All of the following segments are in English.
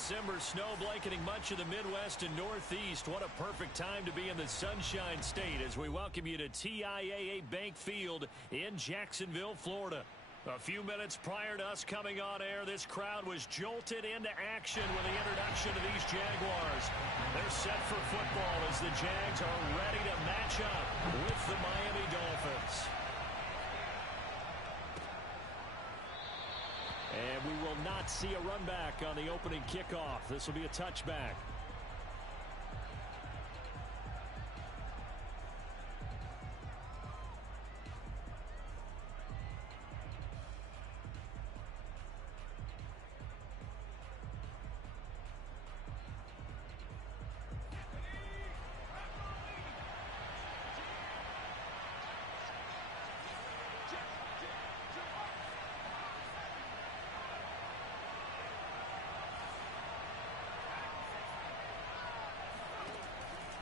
December snow blanketing much of the Midwest and Northeast. What a perfect time to be in the Sunshine State as we welcome you to TIAA Bank Field in Jacksonville, Florida. A few minutes prior to us coming on air, this crowd was jolted into action with the introduction of these Jaguars. They're set for football as the Jags are ready to match up with the Miami Dolphins. And we will not see a run back on the opening kickoff. This will be a touchback.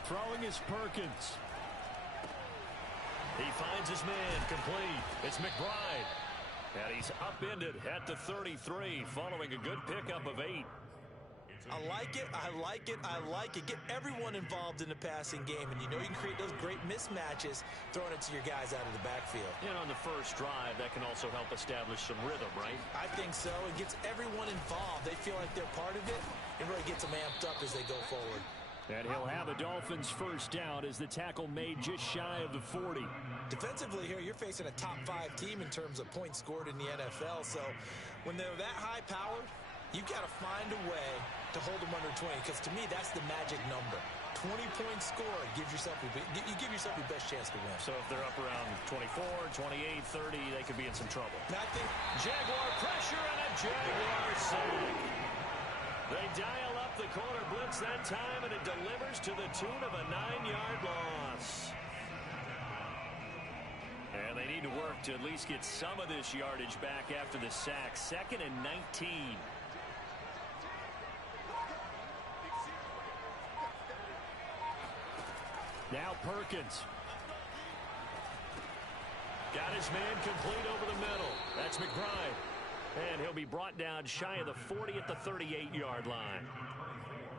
Throwing is Perkins. He finds his man complete. It's McBride. And he's upended at the 33 following a good pickup of 8. I like it. I like it. I like it. Get everyone involved in the passing game. And you know you can create those great mismatches throwing it to your guys out of the backfield. And on the first drive, that can also help establish some rhythm, right? I think so. It gets everyone involved. They feel like they're part of it. It really gets them amped up as they go forward. And he'll have a Dolphins first down as the tackle made just shy of the 40. Defensively here, you're facing a top 5 team in terms of points scored in the NFL. So when they're that high powered, you've got to find a way to hold them under 20. Because to me, that's the magic number. 20 points scored gives yourself you give yourself your best chance to win. So if they're up around 24, 28, 30, they could be in some trouble. Now I think Jaguar pressure and a Jaguar sack. They dial up the corner blitz that time, and it delivers to the tune of a 9-yard loss. And they need to work to at least get some of this yardage back after the sack. 2nd and 19. Now Perkins. Got his man complete over the middle. That's McBride. And he'll be brought down shy of the 40 at the 38-yard line.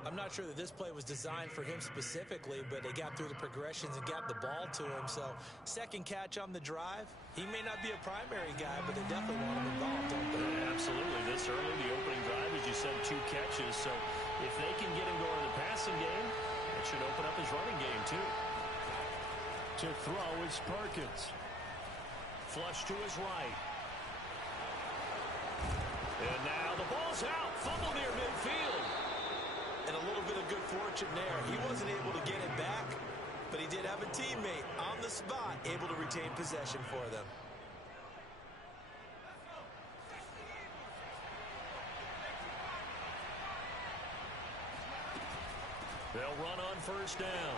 I'm not sure that this play was designed for him specifically, but they got through the progressions and got the ball to him. So second catch on the drive. He may not be a primary guy, but they definitely want him involved, don't they? Yeah, absolutely. This early, the opening drive, as you said, 2 catches. So if they can get him going in the passing game, it should open up his running game too. To throw is Perkins. Flush to his right. And now the ball's out. Fumble near midfield. And a little bit of good fortune there. He wasn't able to get it back, but he did have a teammate on the spot able to retain possession for them. They'll run on first down.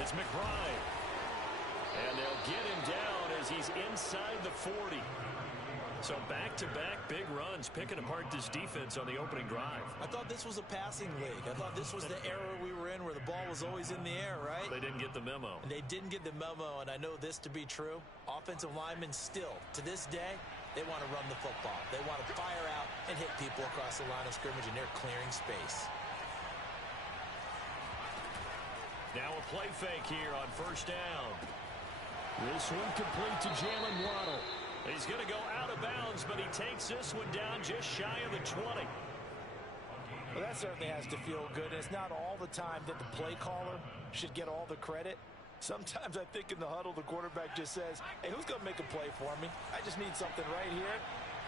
It's McBride. And they'll get him down as he's inside the 40. So back-to-back big runs, picking apart this defense on the opening drive. I thought this was a passing league. I thought this was the era we were in where the ball was always in the air, right? They didn't get the memo. And they didn't get the memo, and I know this to be true. Offensive linemen still, to this day, they want to run the football. They want to fire out and hit people across the line of scrimmage, and they're clearing space. Now a play fake here on first down. This one complete to Jalen Waddle. He's going to go out of bounds, but he takes this one down just shy of the 20. Well, that certainly has to feel good. And it's not all the time that the play caller should get all the credit. Sometimes I think in the huddle, the quarterback just says, hey, who's going to make a play for me? I just need something right here.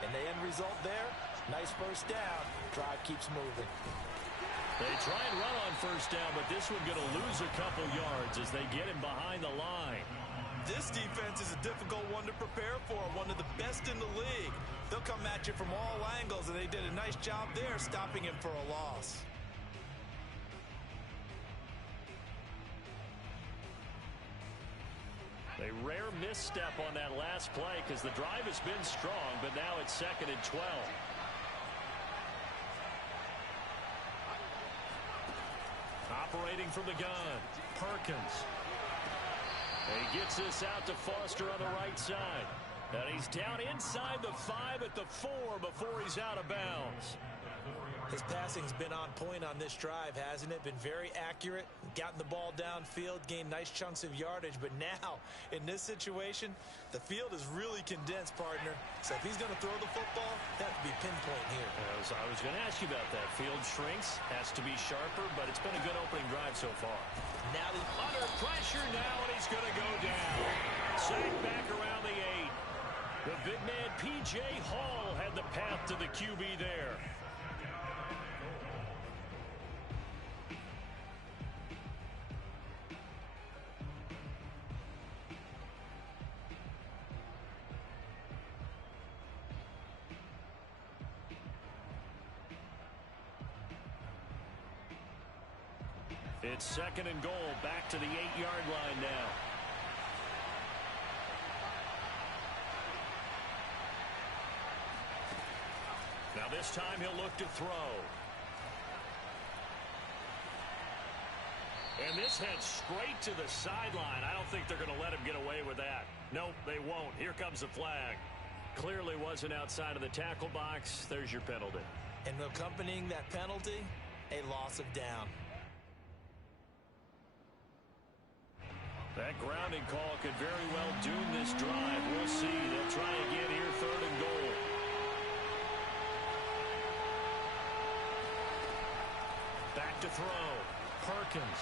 And the end result there, nice first down. Drive keeps moving. They try and run on first down, but this one going to lose a couple yards as they get him behind the line. This defense is a difficult one to prepare for, one of the best in the league. They'll come at you from all angles, and they did a nice job there stopping him for a loss. A rare misstep on that last play because the drive has been strong, but now it's 2nd and 12. Operating from the gun, Perkins. And he gets this out to Foster on the right side. And he's down inside the 5 at the 4 before he's out of bounds. His passing's been on point on this drive, hasn't it? Been very accurate, gotten the ball downfield, gained nice chunks of yardage. But now, in this situation, the field is really condensed, partner. So if he's going to throw the football, that would be pinpoint here. I was going to ask you about that. Field shrinks, has to be sharper, but it's been a good opening drive so far. Now under pressure now, and he's going to go down. Sacked back around the 8. The big man, P.J. Hall, had the path to the QB there. It's second and goal, back to the 8-yard line now. Now this time he'll look to throw. And this heads straight to the sideline. I don't think they're going to let him get away with that. Nope, they won't. Here comes the flag. Clearly wasn't outside of the tackle box. There's your penalty. And accompanying that penalty, a loss of down. That grounding call could very well doom this drive. We'll see. They'll try again here, third and goal. Back to throw. Perkins.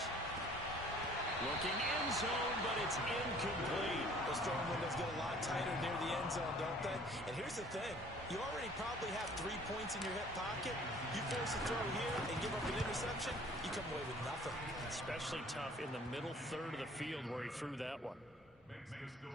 Looking end zone, but it's incomplete. Those throwing windows get a lot tighter near the end zone, don't they? And here's the thing. You already probably have 3 points in your hip pocket. You force a throw here and give up an interception, you come away with nothing. Especially tough in the middle third of the field where he threw that one.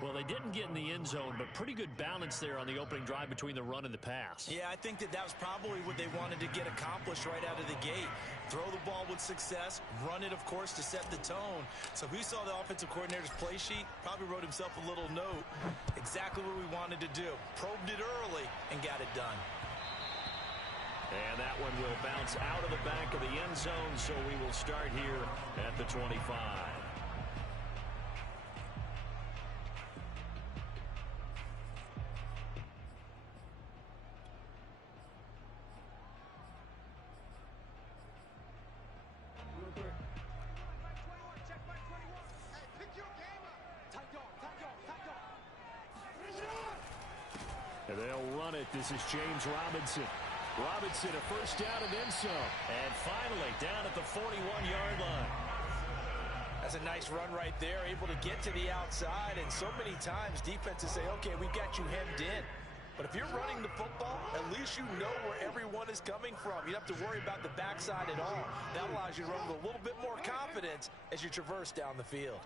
Well, they didn't get in the end zone, but pretty good balance there on the opening drive between the run and the pass. Yeah, I think that was probably what they wanted to get accomplished right out of the gate. Throw the ball with success, run it, of course, to set the tone. So if we saw the offensive coordinator's play sheet, probably wrote himself a little note. Exactly what we wanted to do. Probed it early and got it done. And that one will bounce out of the back of the end zone, so we will start here at the 25. And they'll run it. This is James Robinson. Robinson, a first down and then some. And finally, down at the 41-yard line. That's a nice run right there, able to get to the outside. And so many times defenses say, okay, we've got you hemmed in. But if you're running the football, at least you know where everyone is coming from. You don't have to worry about the backside at all. That allows you to run with a little bit more confidence as you traverse down the field.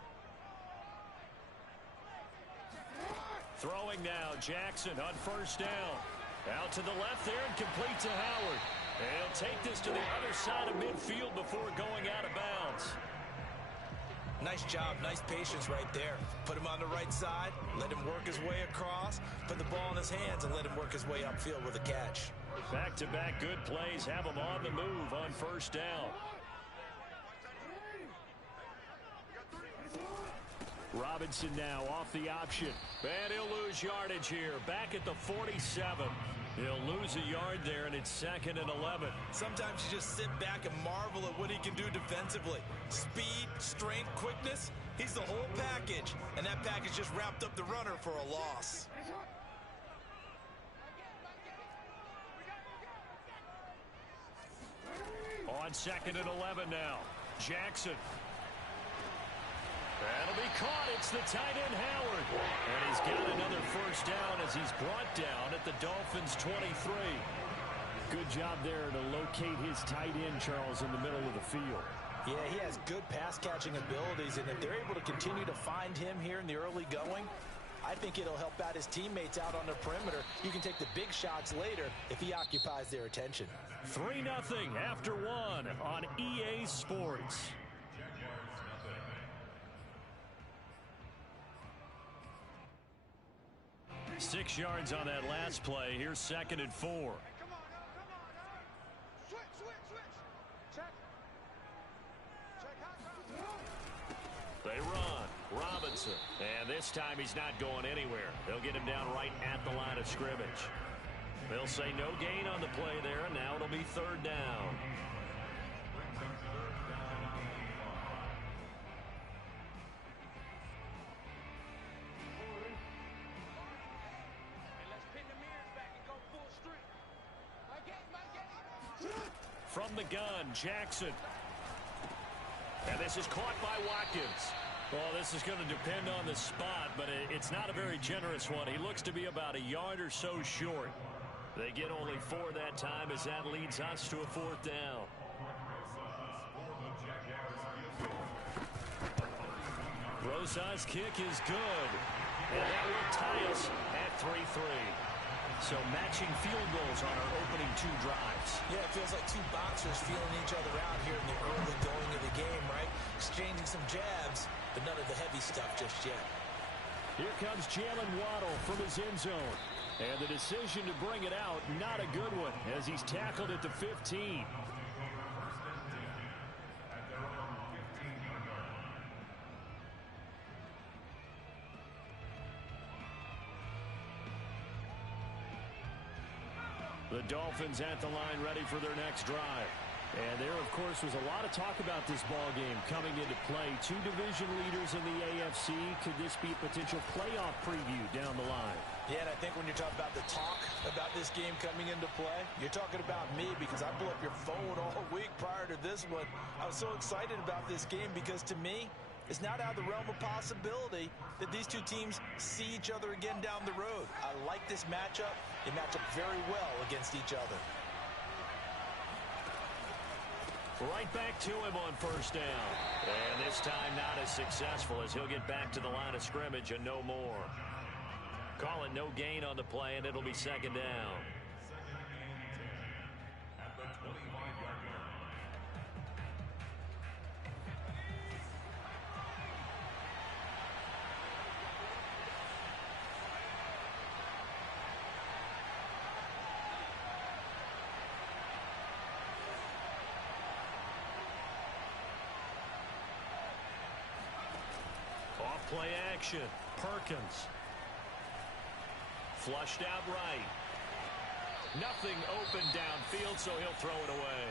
Throwing now, Jackson on first down. Out to the left there and complete to Howard. And he'll take this to the other side of midfield before going out of bounds. Nice job, nice patience right there. Put him on the right side, let him work his way across, put the ball in his hands, and let him work his way upfield with a catch. Back-to-back good plays have him on the move on first down. Robinson now off the option. And he'll lose yardage here. Back at the 47. He'll lose a yard there, and it's second and 11. Sometimes you just sit back and marvel at what he can do defensively. Speed, strength, quickness, he's the whole package. And that package just wrapped up the runner for a loss. On second and 11 now. Jackson. That'll be caught. It's the tight end, Howard. And he's got another first down as he's brought down at the Dolphins' 23. Good job there to locate his tight end, Charles, in the middle of the field. Yeah, he has good pass-catching abilities, and if they're able to continue to find him here in the early going, I think it'll help out his teammates out on the perimeter. You can take the big shots later if he occupies their attention. 3-0 after one on EA Sports. Six yards on that last play. Here's second and 4. Come on now. Switch. Check. They run. Robinson. And this time he's not going anywhere. They'll get him down right at the line of scrimmage. They'll say no gain on the play there, and now it'll be third down. From the gun, Jackson. And this is caught by Watkins. Well, this is going to depend on the spot, but it's not a very generous one. He looks to be about a yard or so short. They get only 4 that time as that leads us to a fourth down. Rosa's kick is good. And that will tie us at 3-3. So matching field goals on our opening 2 drives. Yeah, it feels like 2 boxers feeling each other out here in the early going of the game, right? Exchanging some jabs, but none of the heavy stuff just yet. Here comes Jalen Waddle from his end zone. And the decision to bring it out, not a good one, as he's tackled at the 15. The Dolphins at the line ready for their next drive. And there, of course, was a lot of talk about this ball game coming into play. 2 division leaders in the AFC. Could this be a potential playoff preview down the line? Yeah, and I think when you're talking about the talk about this game coming into play, you're talking about me because I blew up your phone all week prior to this one. I was so excited about this game because to me, it's not out of the realm of possibility that these 2 teams see each other again down the road. I like this matchup. They match up very well against each other. Right back to him on first down. And this time not as successful as he'll get back to the line of scrimmage and no more. Call it no gain on the play, and it'll be second down. Play action. Perkins. Flushed out right. Nothing open downfield, so he'll throw it away.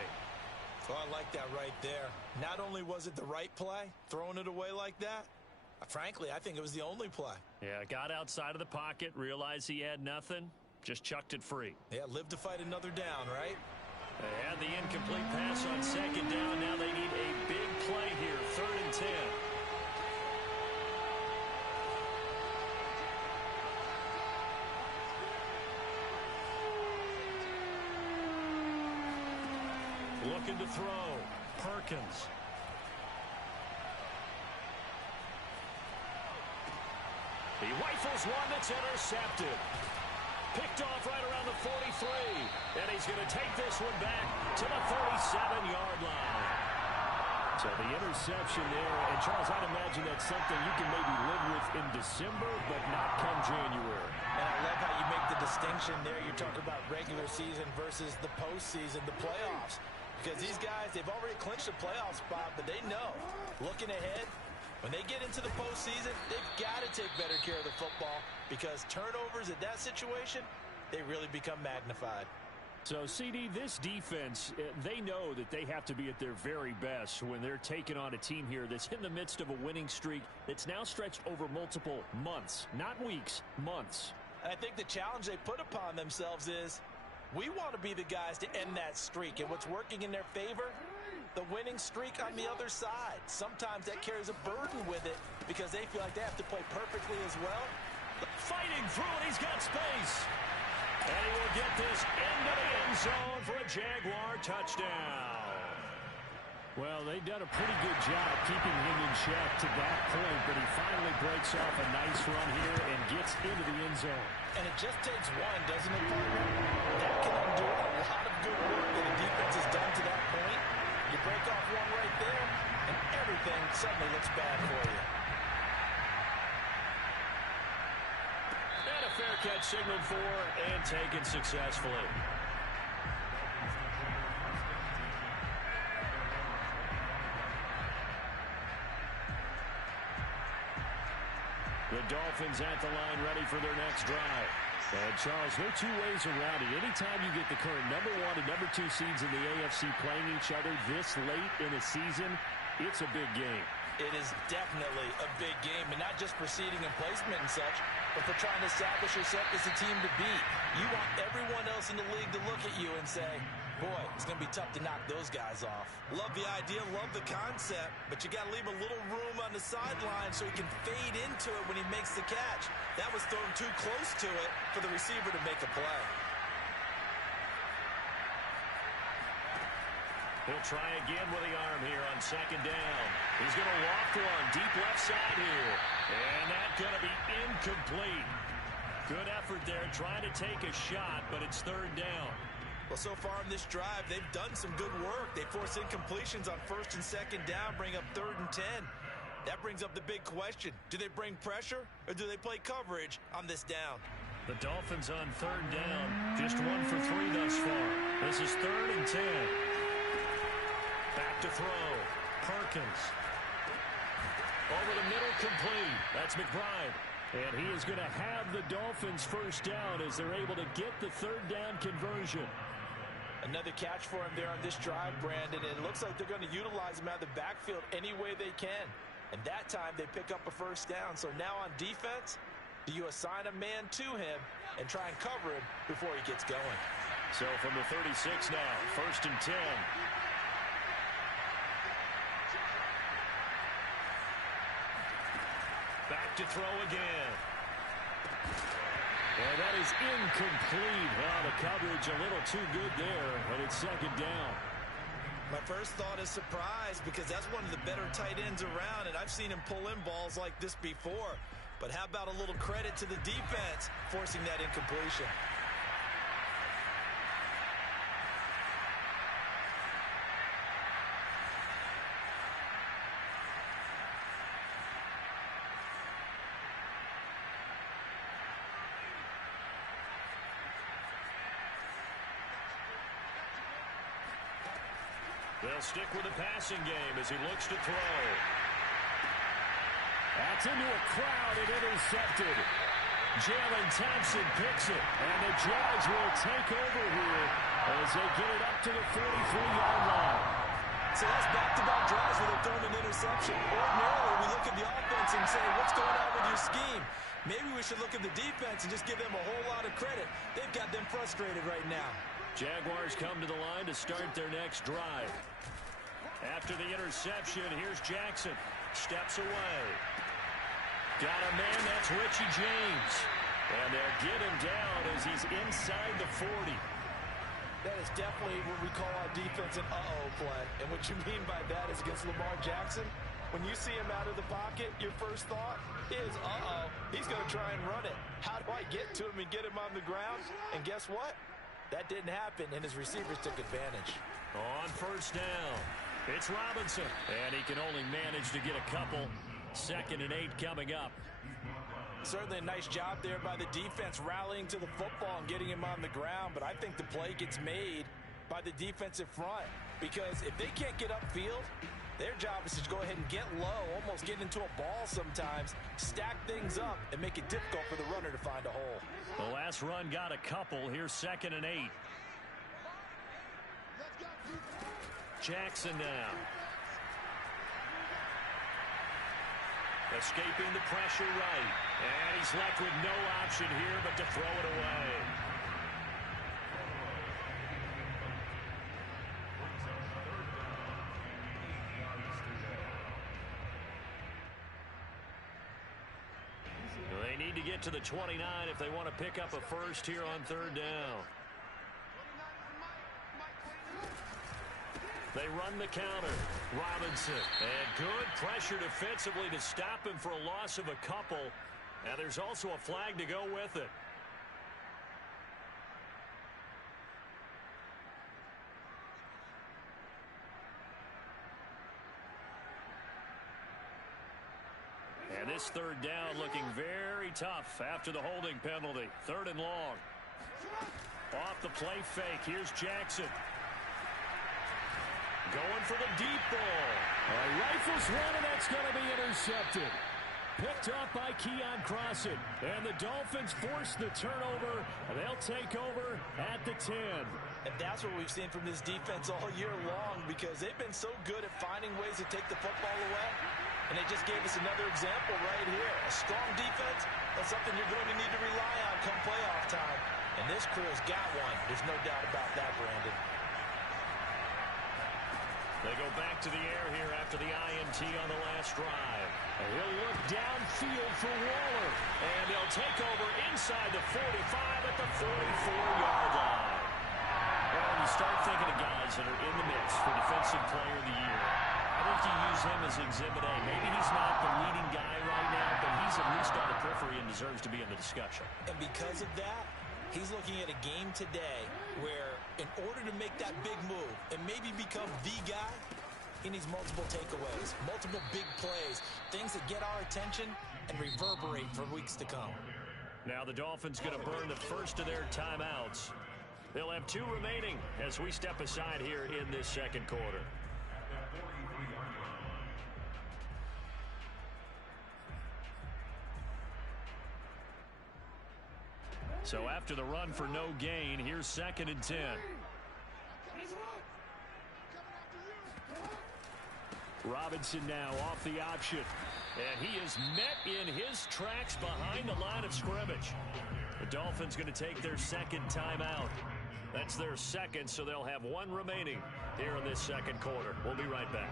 Oh, I like that right there. Not only was it the right play, throwing it away like that, frankly, I think it was the only play. Yeah, got outside of the pocket, realized he had nothing, just chucked it free. Yeah, live to fight another down, right? They had the incomplete pass on second down. Now they need a big play here, 3rd and 10. Looking to throw. Perkins. He rifles one that's intercepted. Picked off right around the 43. And he's going to take this one back to the 37-yard line. So the interception there. And, Charles, I'd imagine that's something you can maybe live with in December, but not come January. And I love how you make the distinction there. You're talking about regular season versus the postseason, the playoffs. Because these guys, they've already clinched a playoff spot, but they know, looking ahead, when they get into the postseason, they've got to take better care of the football because turnovers in that situation, they really become magnified. So, CD, this defense, they know that they have to be at their very best when they're taking on a team here that's in the midst of a winning streak that's now stretched over multiple months, not weeks, months. And I think the challenge they put upon themselves is, we want to be the guys to end that streak. And what's working in their favor? The winning streak on the other side. Sometimes that carries a burden with it because they feel like they have to play perfectly as well. Fighting through it, he's got space. And he will get this into the end zone for a Jaguar touchdown. Well, they've done a pretty good job keeping him in check to that point, but he finally breaks off a nice run here and gets into the end zone. And it just takes one, doesn't it, partner? That can undo a lot of good work that a defense has done to that point. You break off one right there, and everything suddenly looks bad for you. And a fair catch signaled for and taken successfully. The Dolphins at the line ready for their next drive. And, Charles, no two ways around it. Anytime you get the current number 1 and number 2 seeds in the AFC playing each other this late in a season, it's a big game. It is definitely a big game, and not just for seeding and placement and such, but for trying to establish yourself as a team to beat. You want everyone else in the league to look at you and say, boy, it's going to be tough to knock those guys off. Love the idea, love the concept, but you got to leave a little room on the sideline so he can fade into it when he makes the catch. That was thrown too close to it for the receiver to make a play. He'll try again with the arm here on second down. He's going to loft one deep left side here. And that's going to be incomplete. Good effort there trying to take a shot, but it's third down. Well, so far in this drive, they've done some good work. They force incompletions on first and second down, bring up 3rd and 10. That brings up the big question. Do they bring pressure or do they play coverage on this down? The Dolphins on third down, just 1 for 3 thus far. This is 3rd and 10. Back to throw. Perkins. Over the middle, complete. That's McBride. And he is going to have the Dolphins first down as they're able to get the third down conversion. Another catch for him there on this drive, Brandon. And it looks like they're going to utilize him out of the backfield any way they can. And that time they pick up a first down. So now on defense, do you assign a man to him and try and cover him before he gets going? So from the 36 now, 1st and 10. Back to throw again. And that is incomplete. Well, the coverage a little too good there, and it's second down. My first thought is surprise because that's one of the better tight ends around, and I've seen him pull in balls like this before. But how about a little credit to the defense forcing that incompletion? They'll stick with the passing game as he looks to throw. That's into a crowd and intercepted. Jalen Thompson picks it, and the Jags will take over here as they get it up to the 43-yard line. So that's back-to-back drives where they've thrown an interception. Ordinarily, we look at the offense and say, what's going on with your scheme? Maybe we should look at the defense and just give them a whole lot of credit. They've got them frustrated right now. Jaguars come to the line to start their next drive. After the interception, here's Jackson. Steps away. Got a man, that's Richie James. And they'll get him down as he's inside the 40. That is definitely what we call our defense an uh-oh play. And what you mean by that is against Lamar Jackson, when you see him out of the pocket, your first thought is, uh-oh, he's going to try and run it. How do I get to him and get him on the ground? And guess what? That didn't happen, and his receivers took advantage. On first down, it's Robinson. And he can only manage to get a couple. 2nd and 8 coming up. Certainly a nice job there by the defense rallying to the football and getting him on the ground. But I think the play gets made by the defensive front. Because if they can't get upfield, their job is to go ahead and get low, almost get into a ball sometimes, stack things up, and make it difficult for the runner to find a hole. The last run got a couple. Here's 2nd and 8. Jackson now. Escaping the pressure right. And he's left with no option here but to throw it away. They need to get to the 29 if they want to pick up a first here on third down. They run the counter. Robinson. And good pressure defensively to stop him for a loss of a couple. Now there's also a flag to go with it. And this third down looking very tough after the holding penalty. 3rd and long. Off the play fake. Here's Jackson. Going for the deep ball. Rifles one, and that's going to be intercepted. Picked up by Keon Crossen. And the Dolphins force the turnover. They'll take over at the 10. And that's what we've seen from this defense all year long, because they've been so good at finding ways to take the football away. And they just gave us another example right here. A strong defense, that's something you're going to need to rely on come playoff time. And this crew has got one. There's no doubt about that, Brandon. They go back to the air here after the INT on the last drive. And he'll look downfield for Waller. And they'll take over inside the 45 at the 44-yard line. Well, when you start thinking of guys that are in the mix for Defensive Player of the Year, I think you use him as Exhibit A. Maybe he's not the leading guy right now, but he's at least on the periphery and deserves to be in the discussion. And because of that, he's looking at a game today where in order to make that big move and maybe become the guy, he needs multiple takeaways, multiple big plays, things that get our attention and reverberate for weeks to come. Now the Dolphins going to burn the first of their timeouts. They'll have 2 remaining as we step aside here in this second quarter. So after the run for no gain, here's 2nd and 10. Robinson now off the option. And he is met in his tracks behind the line of scrimmage. The Dolphins going to take their 2nd timeout. That's their 2nd, so they'll have 1 remaining here in this second quarter. We'll be right back.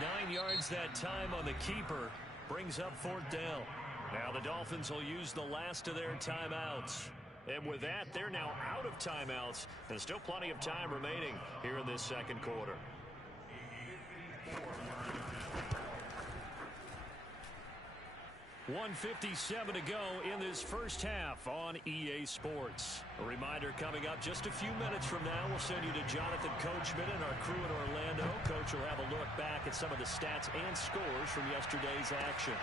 Nine yards that time on the keeper. Brings up 4th down. Now the Dolphins will use the last of their timeouts. And with that, they're now out of timeouts. And still plenty of time remaining here in this second quarter. .157 to go in this first half on EA Sports. A reminder coming up just a few minutes from now, we'll send you to Jonathan Coachman and our crew in Orlando. Coach will have a look back at some of the stats and scores from yesterday's action.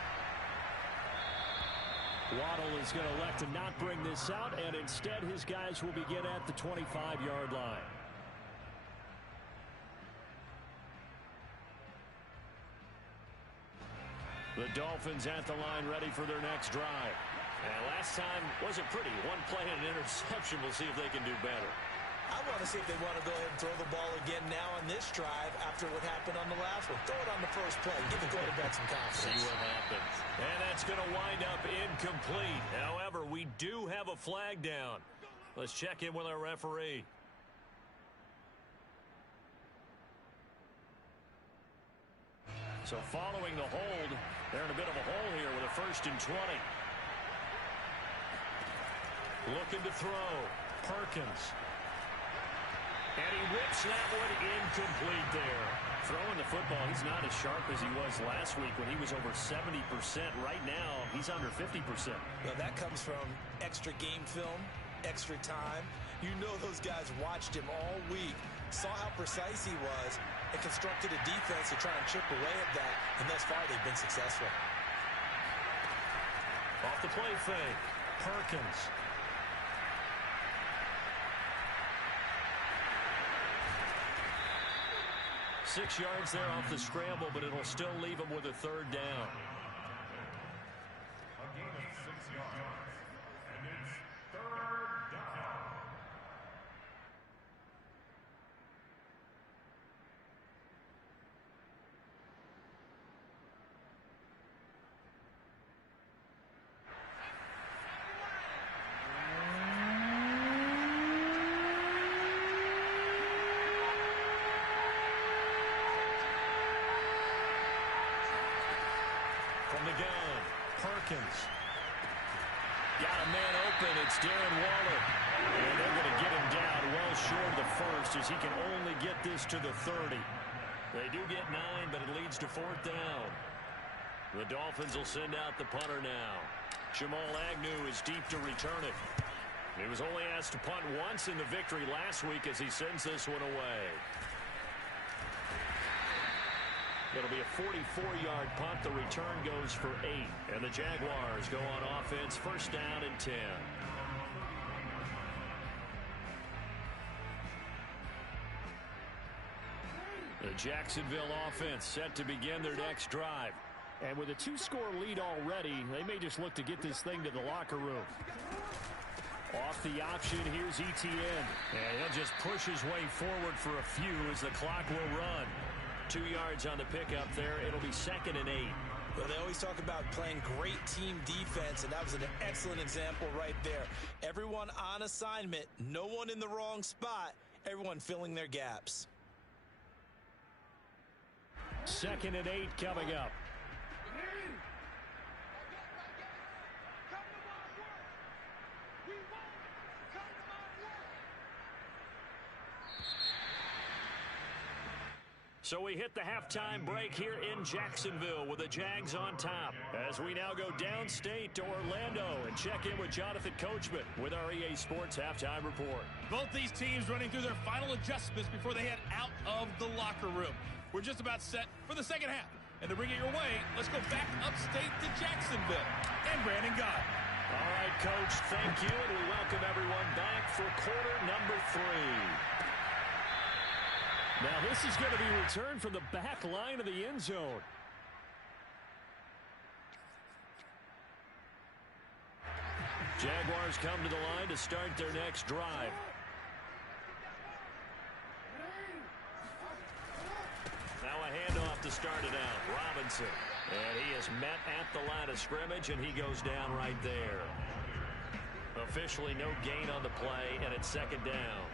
Waddle is going to elect to not bring this out, and instead his guys will begin at the 25-yard line. The Dolphins at the line ready for their next drive. And last time wasn't pretty. 1 play and an interception. We'll see if they can do better. I want to see if they want to go ahead and throw the ball again now on this drive after what happened on the last one. Throw it on the first play. Give the quarterback some confidence. See what happens. And that's going to wind up incomplete. However, we do have a flag down. Let's check in with our referee. So following the hold, they're in a bit of a hole here with a 1st and 20. Looking to throw. Perkins. And he whips that one incomplete there. Throwing the football, he's not as sharp as he was last week when he was over 70%. Right now, he's under 50%. Well, that comes from extra game film, extra time. You know those guys watched him all week, saw how precise he was, and constructed a defense to try and chip away at that, and thus far they've been successful. Off the play fake, Perkins. Six yards there off the scramble, but it'll still leave him with a 3rd down. A gain of 6 yards, and it's 3rd down. From the gun, Perkins. Got a man open. It's Darren Waller. And they're going to get him down well short of the 1st as he can only get this to the 30. They do get 9, but it leads to 4th down. The Dolphins will send out the punter now. Jamal Agnew is deep to return it. He was only asked to punt once in the victory last week as he sends this one away. It'll be a 44-yard punt. The return goes for 8. And the Jaguars go on offense, 1st down and 10. Jacksonville offense set to begin their next drive. And with a 2-score lead already, they may just look to get this thing to the locker room. Off the option, here's Etienne. And he'll just push his way forward for a few as the clock will run. 2 yards on the pickup there. It'll be 2nd and 8. Well, they always talk about playing great team defense, and that was an excellent example right there. Everyone on assignment, no one in the wrong spot, everyone filling their gaps. 2nd and 8 coming up. So we hit the halftime break here in Jacksonville with the Jags on top. As we now go downstate to Orlando and check in with Jonathan Coachman with our EA Sports Halftime Report. Both these teams running through their final adjustments before they head out of the locker room. We're just about set for the second half. And to bring it your way, let's go back upstate to Jacksonville. And Brandon Gott. All right, Coach, thank you. And we welcome everyone back for quarter number 3. Now this is going to be returned from the back line of the end zone. Jaguars come to the line to start their next drive. Now a handoff to start it out. Robinson. And he is met at the line of scrimmage, and he goes down right there. Officially no gain on the play, and it's 2nd down.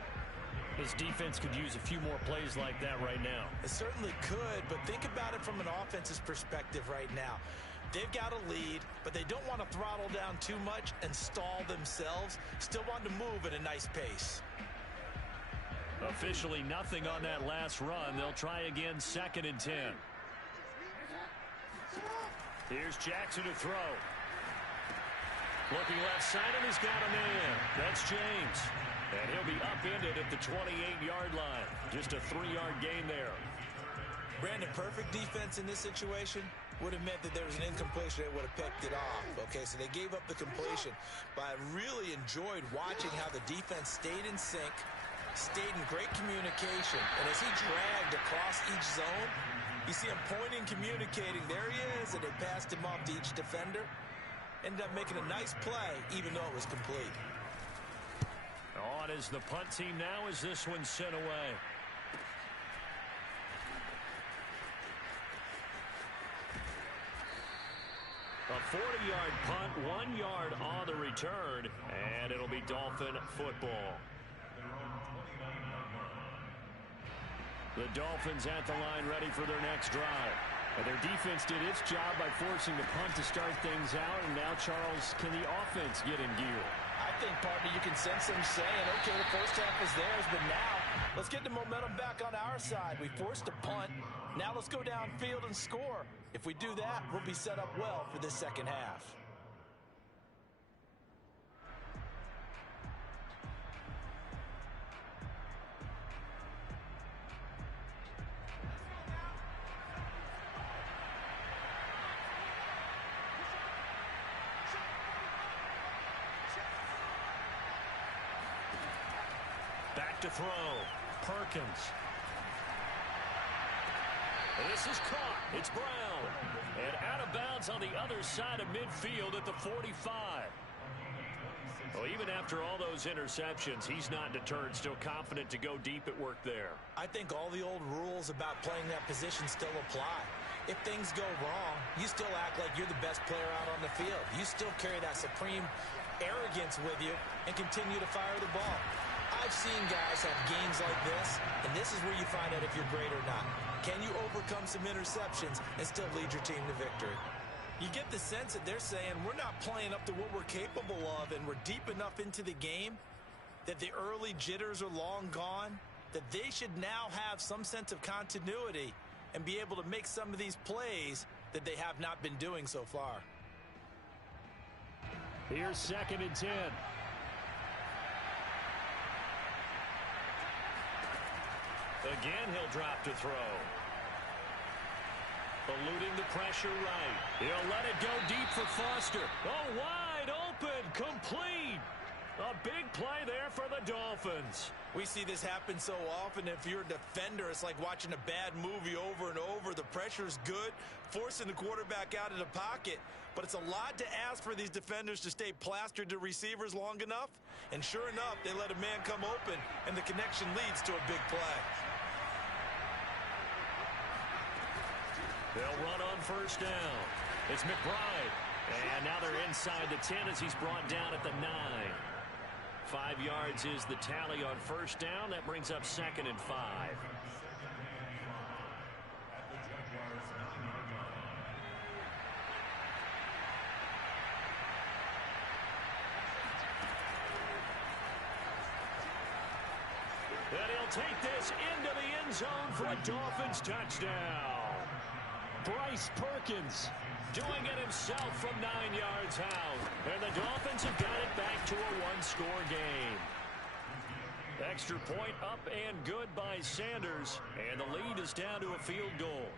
This defense could use a few more plays like that right now. It certainly could, but think about it from an offense's perspective right now. They've got a lead, but they don't want to throttle down too much and stall themselves. Still want to move at a nice pace. Officially nothing on that last run. They'll try again, 2nd and 10. Here's Jackson to throw. Looking left side, and he's got a man. That's James. And he'll be upended at the 28-yard line. Just a 3-yard gain there. Brandon, perfect defense in this situation would have meant that there was an incompletion. They would have picked it off. Okay, so they gave up the completion. But I really enjoyed watching how the defense stayed in sync, stayed in great communication. And as he dragged across each zone, you see him pointing, communicating. There he is, and they passed him off to each defender. Ended up making a nice play, even though it was complete. On is the punt team now as this one's sent away. A 40-yard punt, 1 yard on the return, and it'll be Dolphin football. The Dolphins at the line ready for their next drive. And their defense did its job by forcing the punt to start things out, and now, Charles, can the offense get in gear? I think, partner, you can sense them saying, okay, the first half is theirs, but now let's get the momentum back on our side. We forced a punt. Now let's go downfield and score. If we do that, we'll be set up well for this second half. Back to throw. Perkins. This is caught. It's Brown. And out of bounds on the other side of midfield at the 45. Well, even after all those interceptions, he's not deterred. Still confident to go deep at work there. I think all the old rules about playing that position still apply. If things go wrong, you still act like you're the best player out on the field. You still carry that supreme arrogance with you and continue to fire the ball. I've seen guys have games like this, and this is where you find out if you're great or not. Can you overcome some interceptions and still lead your team to victory? You get the sense that they're saying we're not playing up to what we're capable of, and we're deep enough into the game that the early jitters are long gone, that they should now have some sense of continuity and be able to make some of these plays that they have not been doing so far. Here's 2nd and 10. Again, he'll drop to throw. Eluding the pressure right. He'll let it go deep for Foster. Oh, wide open, complete. A big play there for the Dolphins. We see this happen so often. If you're a defender, it's like watching a bad movie over and over. The pressure's good, forcing the quarterback out of the pocket. But it's a lot to ask for these defenders to stay plastered to receivers long enough. And sure enough, they let a man come open, and the connection leads to a big play. They'll run on first down. It's McBride. And now they're inside the 10 as he's brought down at the 9. 5 yards is the tally on first down. That brings up 2nd and 5. And he'll take this into the end zone for a Dolphins touchdown. Bryce Perkins doing it himself from 9 yards out. And the Dolphins have got it back to a one-score game. Extra point up and good by Sanders. And the lead is down to a field goal.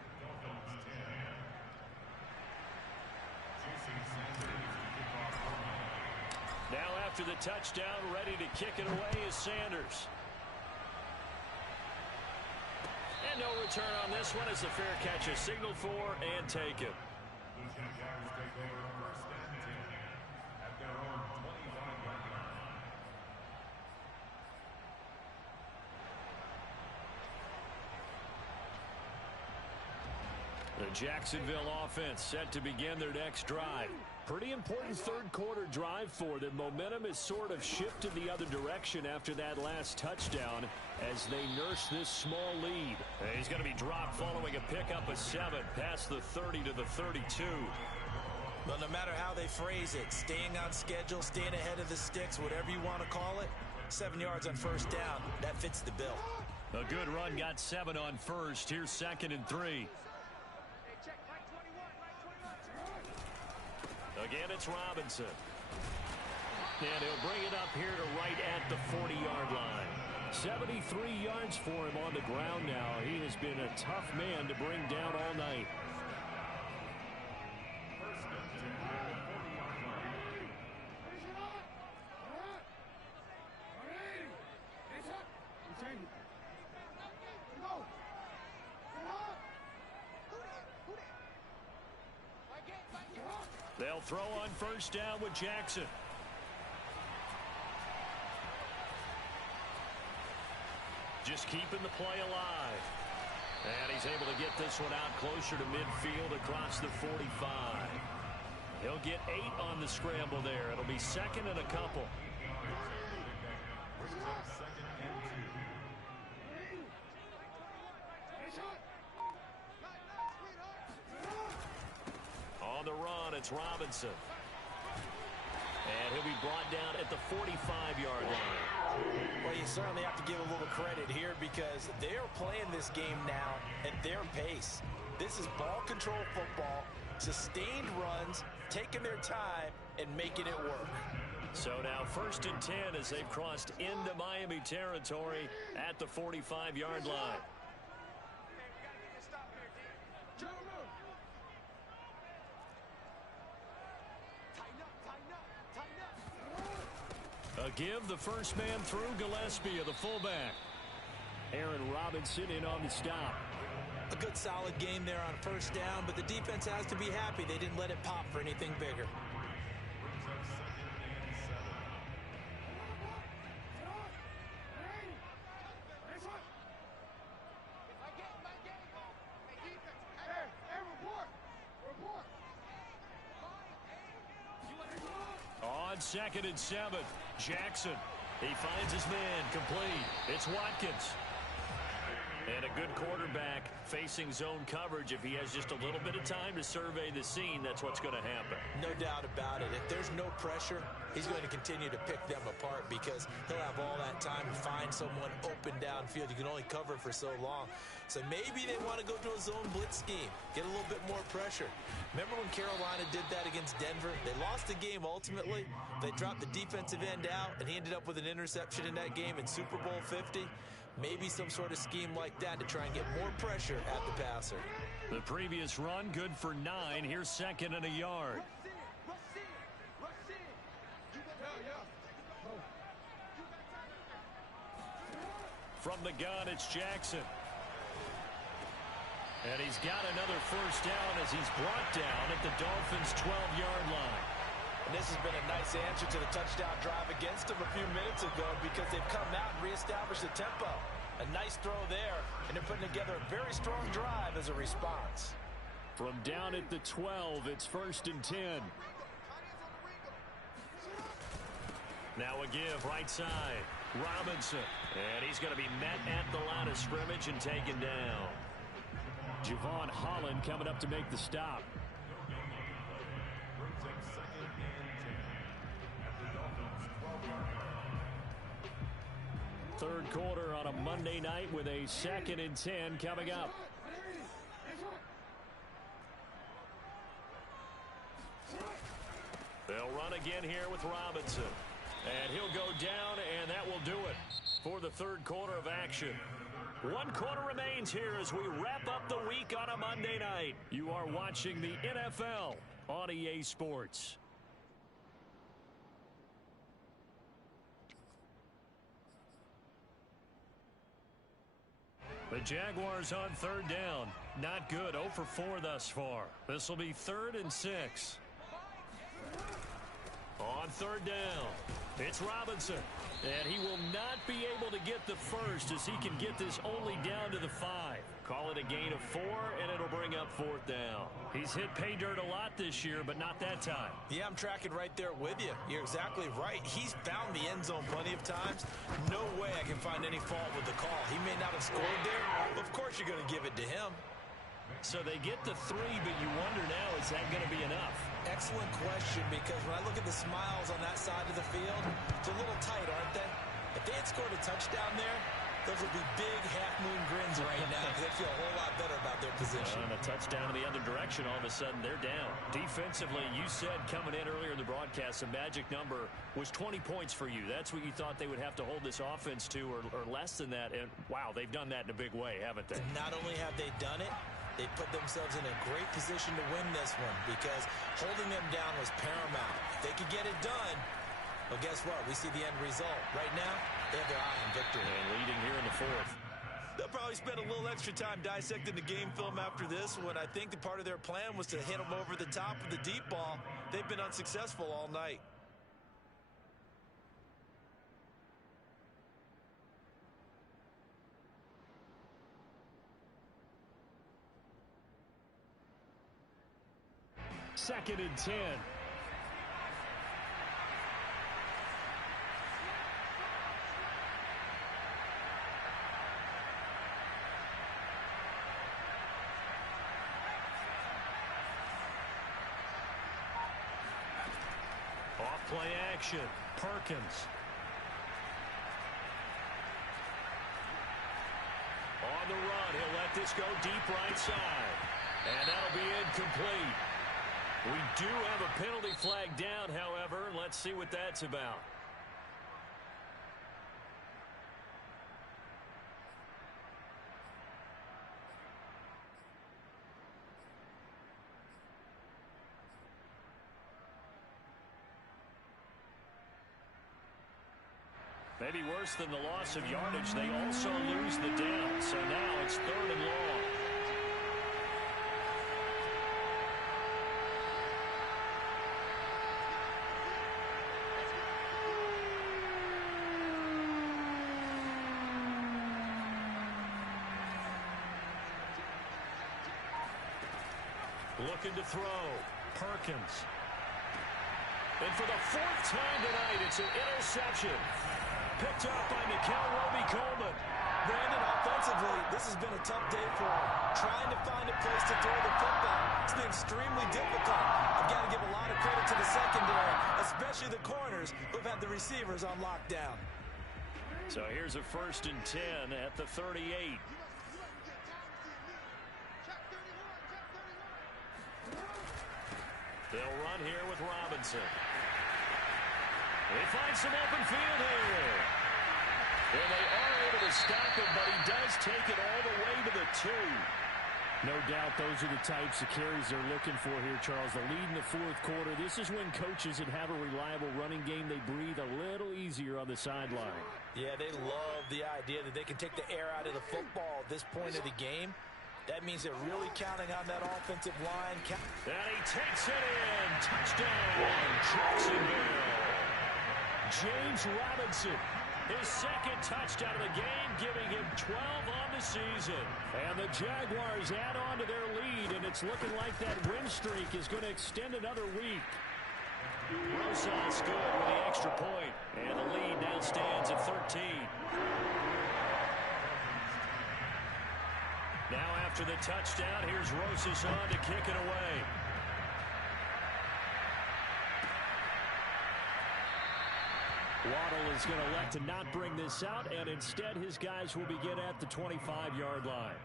Now after the touchdown, ready to kick it away is Sanders. And no return on this one as the fair catch is signaled for and taken. The Jacksonville offense set to begin their next drive. Pretty important third quarter drive for them. Momentum has sort of shifted the other direction after that last touchdown as they nurse this small lead. He's going to be dropped following a pickup of 7 past the 30 to the 32. Well, no matter how they phrase it, staying on schedule, staying ahead of the sticks, whatever you want to call it, 7 yards on first down, that fits the bill. A good run got 7 on first. Here's 2nd and 3. Again, it's Robinson. And he'll bring it up here to right at the 40-yard line. 73 yards for him on the ground now. He has been a tough man to bring down all night. They'll throw on first down with Jackson. Just keeping the play alive. And he's able to get this one out closer to midfield across the 45. He'll get 8 on the scramble there. It'll be 2nd and a couple. On the run, it's Robinson. And he'll be brought down at the 45-yard line. Well, you certainly have to give a little credit here because they're playing this game now at their pace. This is ball control football, sustained runs, taking their time, and making it work. So now 1st and 10 as they've crossed into Miami territory at the 45-yard line. A give, the first man through, Gillespie, the fullback. Aaron Robinson in on the stop. A good solid game there on first down, but the defense has to be happy they didn't let it pop for anything bigger. On 2nd and 7, Jackson. He finds his man complete. It's Watkins. And a good quarterback facing zone coverage. If he has just a little bit of time to survey the scene, that's what's going to happen. No doubt about it. If there's no pressure, he's going to continue to pick them apart because he'll have all that time to find someone open downfield. You can only cover for so long. So maybe they want to go to a zone blitz scheme, get a little bit more pressure. Remember when Carolina did that against Denver? They lost the game ultimately. They dropped the defensive end out, and he ended up with an interception in that game in Super Bowl 50. Maybe some sort of scheme like that to try and get more pressure at the passer. The previous run, good for 9. Here's 2nd and a yard. From the gun, it's Jackson. And he's got another first down as he's brought down at the Dolphins' 12-yard line. And this has been a nice answer to the touchdown drive against them a few minutes ago because they've come out and reestablished the tempo. A nice throw there, and they're putting together a very strong drive as a response. From down at the 12, it's 1st and 10. Now a give right side. Robinson. And he's going to be met at the line of scrimmage and taken down. Javon Holland coming up to make the stop. Third quarter on a Monday night with a 2nd and 10 coming up. They'll run again here with Robinson. And he'll go down, and that will do it for the third quarter of action. 1 quarter remains here as we wrap up the week on a Monday night. You are watching the NFL on EA Sports. The Jaguars on third down. Not good. 0 for 4 thus far. This will be 3rd and 6. On third down, it's Robinson. And he will not be able to get the first as he can get this only down to the 5. Call it a gain of 4, and it'll bring up 4th down. He's hit pay dirt a lot this year, but not that time. Yeah, I'm tracking right there with you. You're exactly right. He's found the end zone plenty of times. No way I can find any fault with the call. He may not have scored there, but of course you're going to give it to him. So they get the 3, but you wonder now, is that going to be enough? Excellent question, because when I look at the smiles on that side of the field, it's a little tight, aren't they? If they had scored a touchdown there, those would be big half-moon grins right now because they feel a whole lot better about their position. And a touchdown in the other direction, all of a sudden they're down. Defensively, you said coming in earlier in the broadcast, the magic number was 20 points for you. That's what you thought they would have to hold this offense to, or less than that. And, wow, they've done that in a big way, haven't they? Not only have they done it, they put themselves in a great position to win this one because holding them down was paramount. If they could get it done, well, guess what? We see the end result. Right now, they have their eye on victory. And leading here in the 4th. They'll probably spend a little extra time dissecting the game film after this one. I think the part of their plan was to hit them over the top with the deep ball. They've been unsuccessful all night. Second and 10. Off play action. Perkins. On the run. He'll let this go deep right side. And that'll be incomplete. We do have a penalty flag down, however. Let's see what that's about. Maybe worse than the loss of yardage, they also lose the down. So now it's 3rd and long. Looking to throw. Perkins. And for the 4th time tonight, it's an interception. Picked up by Nikel Roby-Coleman. Brandon, offensively, this has been a tough day for him. Trying to find a place to throw the football. It's been extremely difficult. I've got to give a lot of credit to the secondary, especially the corners who've had the receivers on lockdown. So here's a 1st and 10 at the 38. They'll run here with Robinson. They find some open field here. And they are able to stop him, but he does take it all the way to the 2. No doubt those are the types of carries they're looking for here, Charles. The lead in the fourth quarter. This is when coaches that have a reliable running game, they breathe a little easier on the sideline. Yeah, they love the idea that they can take the air out of the football at this point of the game. That means they're really counting on that offensive line. And he takes it in. Touchdown, Jacksonville. James Robinson, his second touchdown of the game, giving him 12 on the season. And the Jaguars add on to their lead, and it's looking like that win streak is going to extend another week. Rosas good with the extra point, and the lead now stands at 13. Now after the touchdown, here's Rosas on to kick it away. Waddle is going to elect to not bring this out, and instead his guys will begin at the 25-yard line.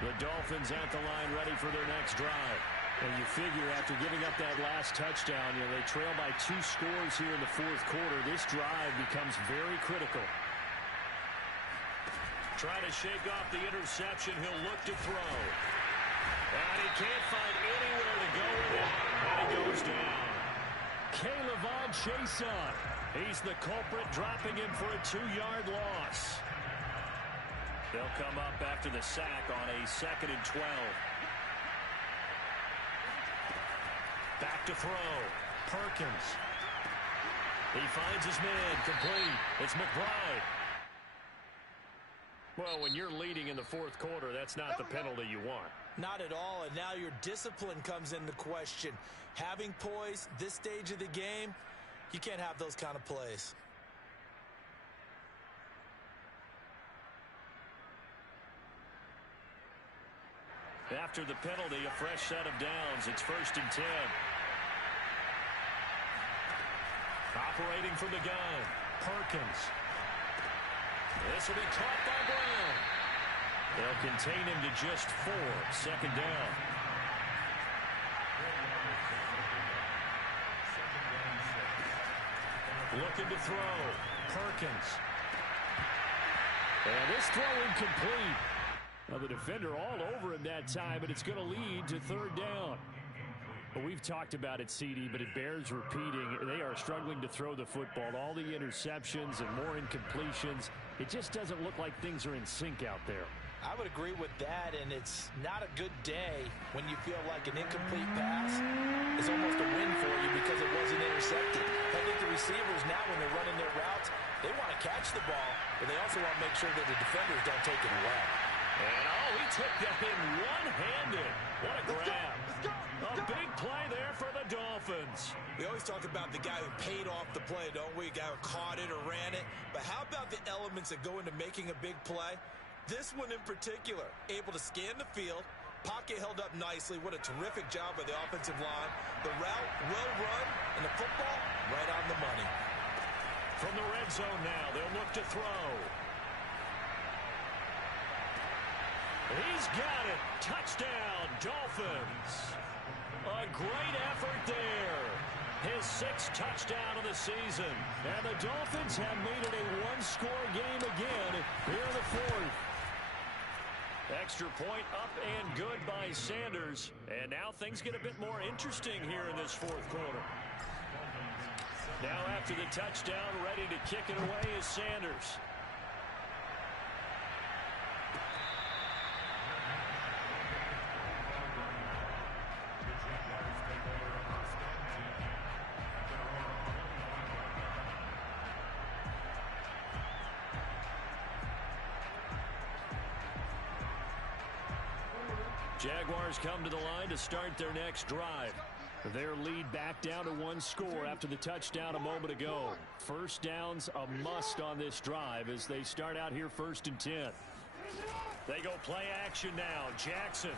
The Dolphins at the line ready for their next drive. And you figure after giving up that last touchdown, they trail by 2 scores here in the fourth quarter. This drive becomes very critical. Trying to shake off the interception. He'll look to throw. And he can't find anywhere to go with it. And he goes down. Caleb Chason. He's the culprit, dropping him for a 2-yard loss. They'll come up after the sack on a 2nd and 12. Back to throw. Perkins. He finds his man. Complete. It's McBride. Well, when you're leading in the fourth quarter, that's not the penalty you want. Not at all, and now your discipline comes into question. Having poise this stage of the game, you can't have those kind of plays. After the penalty, a fresh set of downs. It's 1st and 10. Operating from the gun, Perkins. This will be caught by Brown. They'll contain him to just 4. 2nd down. Looking to throw. Perkins. And this throw incomplete. Well, the defender all over him that time, but it's going to lead to 3rd down. Well, we've talked about it, CD, but it bears repeating. They are struggling to throw the football. All the interceptions and more incompletions. It just doesn't look like things are in sync out there. I would agree with that, and it's not a good day when you feel like an incomplete pass is almost a win for you because it wasn't intercepted. I think the receivers now, when they're running their routes, they want to catch the ball, but they also want to make sure that the defenders don't take it away. And, he took that in one-handed. What a grab. A big play there for the Dolphins. We always talk about the guy who paid off the play, don't we? The guy who caught it or ran it. But how about the elements that go into making a big play? This one in particular, able to scan the field, pocket held up nicely. What a terrific job by the offensive line. The route well run, and the football right on the money. From the red zone now, they'll look to throw. He's got it. Touchdown, Dolphins. A great effort there. His 6th touchdown of the season. And the Dolphins have made it a 1-score game again here in the 4th. Extra point up and good by Sanders. And now things get a bit more interesting here in this 4th quarter. Now after the touchdown, ready to kick it away is Sanders. Jaguars come to the line to start their next drive. Their lead back down to 1 score after the touchdown a moment ago. First down's a must on this drive as they start out here 1st and 10. They go play action now. Jackson.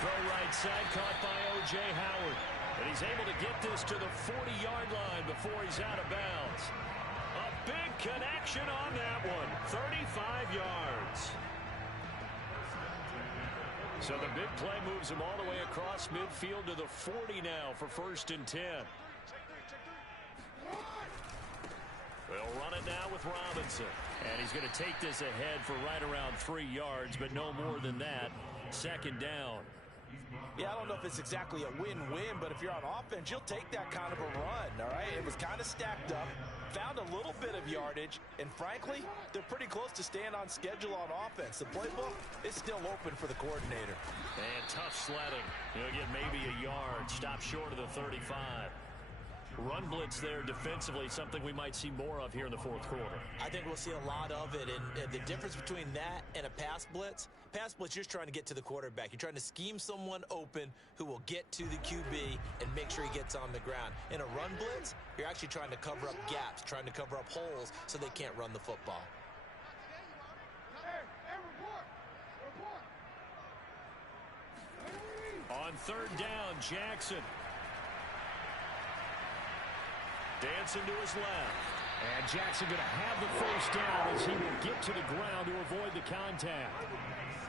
Throw right side, caught by O.J. Howard. And he's able to get this to the 40-yard line before he's out of bounds. A big connection on that one. 35 yards. So the big play moves him all the way across midfield to the 40 now for 1st and 10. They'll run it now with Robinson. And he's going to take this ahead for right around 3 yards, but no more than that. 2nd down. Yeah, I don't know if it's exactly a win-win, but if you're on offense, you'll take that kind of a run, all right? It was kind of stacked up, found a little bit of yardage, and frankly, they're pretty close to staying on schedule on offense. The playbook is still open for the coordinator. And tough sledding. He'll get maybe a yard. Stop short of the 35. Run blitz there defensively, something we might see more of here in the 4th quarter. I think we'll see a lot of it, and the difference between that and a pass blitz, you're just trying to get to the quarterback. You're trying to scheme someone open who will get to the QB and make sure he gets on the ground. In a run blitz, you're actually trying to cover up gaps, trying to cover up holes so they can't run the football. On 3rd down, Jackson. Dancing to his left. And Jackson going to have the 1st down as he will get to the ground to avoid the contact.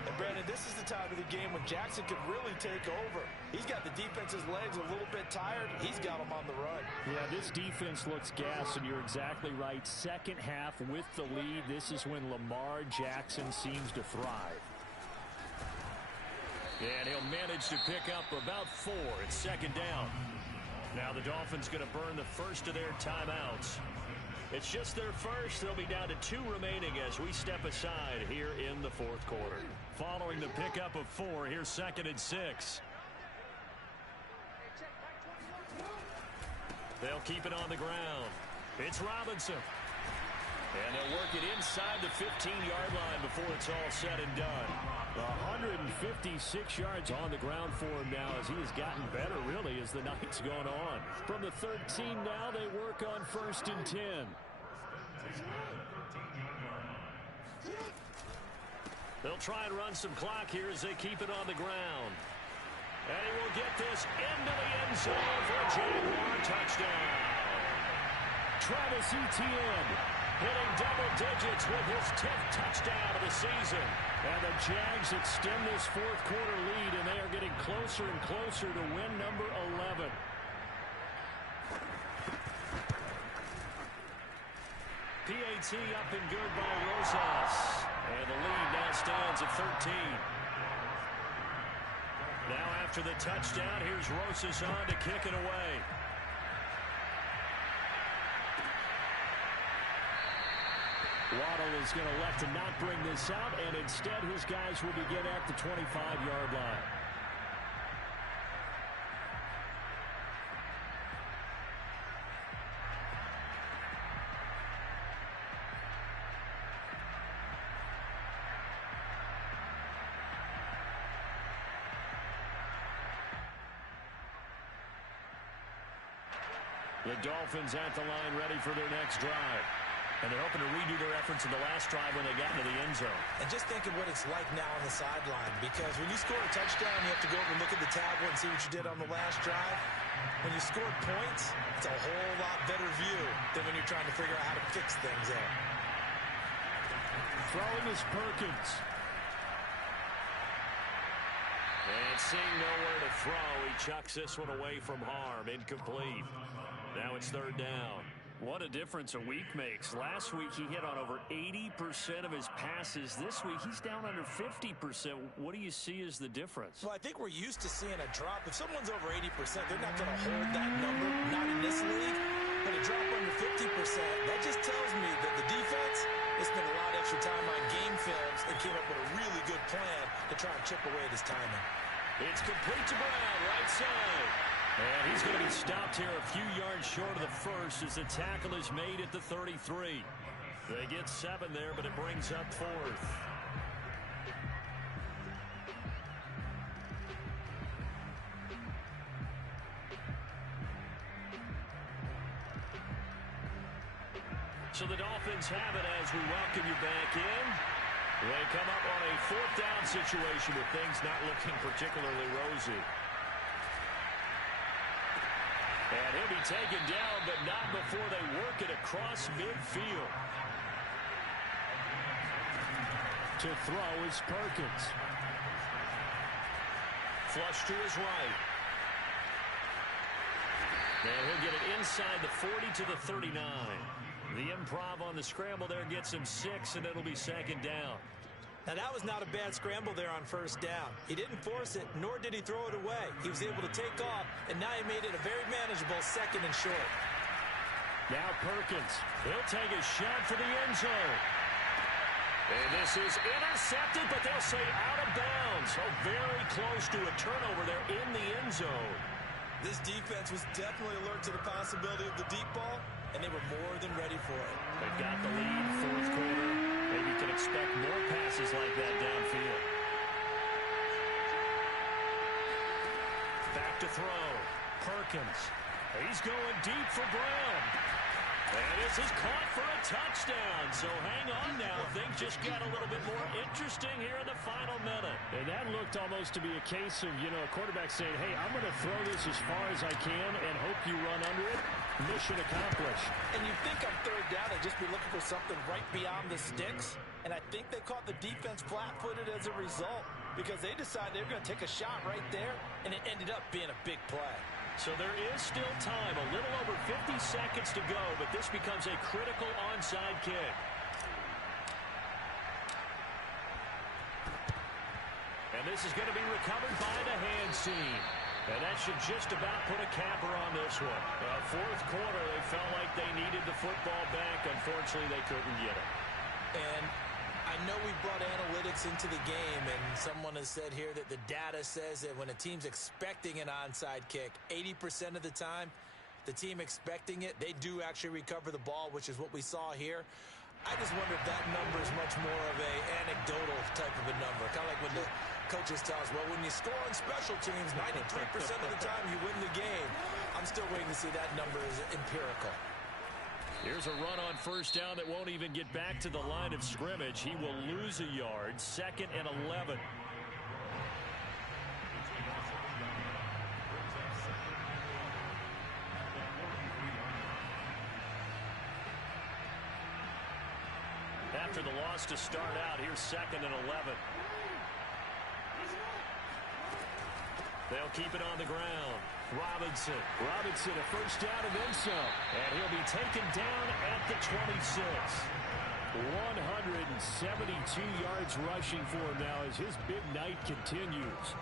And Brandon, this is the time of the game when Jackson could really take over. He's got the defense's legs a little bit tired. He's got them on the run. Yeah, this defense looks gassed, and you're exactly right. 2nd half with the lead. This is when Lamar Jackson seems to thrive. And he'll manage to pick up about 4. It's 2nd down. Now the Dolphins going to burn the first of their timeouts. It's just their first. They'll be down to 2 remaining as we step aside here in the 4th quarter. Following the pickup of 4, here's 2nd and 6. They'll keep it on the ground. It's Robinson. And they'll work it inside the 15-yard line before it's all said and done. 156 yards on the ground for him now as he has gotten better, really, as the night's gone on. From the 13 now, they work on 1st and 10. They'll try and run some clock here as they keep it on the ground. And he will get this into the end zone for a Jaguar touchdown. Travis Etienne hitting double digits with his 10th touchdown of the season. And the Jags extend this 4th quarter lead, and they are getting closer and closer to win number 11. PAT up and good by Rosas. And the lead now stands at 13. Now after the touchdown, here's Rosas on to kick it away. Waddle is going to elect to not bring this out, and instead his guys will begin at the 25-yard line. The Dolphins at the line ready for their next drive. And they're hoping to redo their efforts in the last drive when they got into the end zone. And just think of what it's like now on the sideline, because when you score a touchdown, you have to go over and look at the tablet and see what you did on the last drive. When you scored points, it's a whole lot better view than when you're trying to figure out how to fix things there. Throwing is Perkins. And seeing nowhere to throw, he chucks this one away from harm. Incomplete. Now it's 3rd down. What a difference a week makes. Last week he hit on over 80% of his passes. This week he's down under 50%. What do you see as the difference? Well, I think we're used to seeing a drop. If someone's over 80%, they're not going to hold that number, not in this league. But a drop under 50%, that just tells me that the defense has spent a lot of extra time on game films and came up with a really good plan to try and chip away at his timing. It's complete to Brown, right side. And he's going to be stopped here a few yards short of the first as the tackle is made at the 33. They get 7 there, but it brings up 4th. So the Dolphins have it as we welcome you back in. They come up on a 4th down situation with things not looking particularly rosy. And he'll be taken down, but not before they work it across midfield. To throw is Perkins. Flush to his right. And he'll get it inside the 40 to the 39. The improv on the scramble there gets him 6, and it'll be second down. Now, that was not a bad scramble there on first down. He didn't force it, nor did he throw it away. He was able to take off, and now he made it a very manageable second and short. Now Perkins. He'll take a shot for the end zone. And this is intercepted, but they'll say out of bounds. So very close to a turnover there in the end zone. This defense was definitely alert to the possibility of the deep ball, and they were more than ready for it. They've got the lead, fourth quarter. Maybe you can expect more passes like that downfield. Back to throw. Perkins. He's going deep for Brown. And this is caught for a touchdown. So hang on now. Things just got a little bit more interesting here in the final minute. And that looked almost to be a case of, a quarterback saying, hey, I'm going to throw this as far as I can and hope you run under it. Mission accomplished. And you think on third down, they'd just be looking for something right beyond the sticks. And I think they caught the defense flat-footed as a result because they decided they were going to take a shot right there, and it ended up being a big play. So there is still time, a little over 50 seconds to go, but this becomes a critical onside kick. And this is going to be recovered by the hands team. And that should just about put a capper on this one. Fourth quarter, they felt like they needed the football back. Unfortunately, they couldn't get it. And I know we brought analytics into the game, and someone has said here that the data says that when a team's expecting an onside kick, 80% of the time, the team expecting it, they do actually recover the ball, which is what we saw here. I just wonder if that number is much more of a anecdotal type of a number. Kind of like when the coaches tell us, well, when you score on special teams, 93% of the time you win the game. I'm still waiting to see that number is empirical. Here's a run on first down that won't even get back to the line of scrimmage. He will lose a yard. 2nd and 11. After the loss to start out, here's 2nd and 11. They'll keep it on the ground. Robinson, a first down and then some. And he'll be taken down at the 26. 172 yards rushing for him now as his big night continues.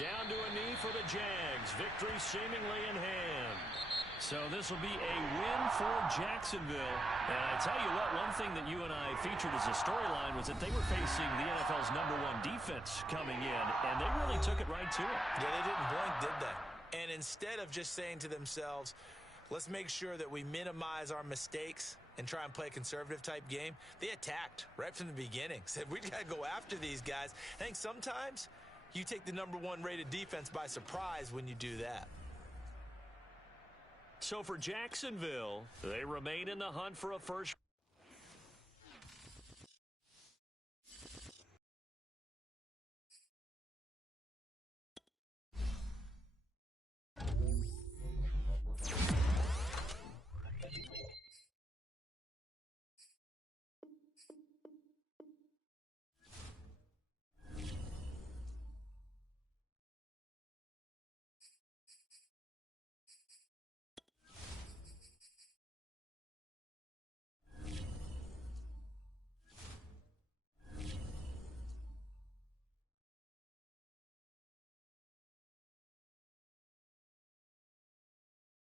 Down to a knee for the Jags. Victory seemingly in hand. So this will be a win for Jacksonville. And I tell you what, one thing that you and I featured as a storyline was that they were facing the NFL's #1 defense coming in, and they really took it right to it. Yeah, they didn't blink, did they? And instead of just saying to themselves, let's make sure that we minimize our mistakes and try and play a conservative type game, they attacked right from the beginning. Said, we got to go after these guys. I think sometimes you take the #1 rated defense by surprise when you do that. So for Jacksonville, they remain in the hunt for a first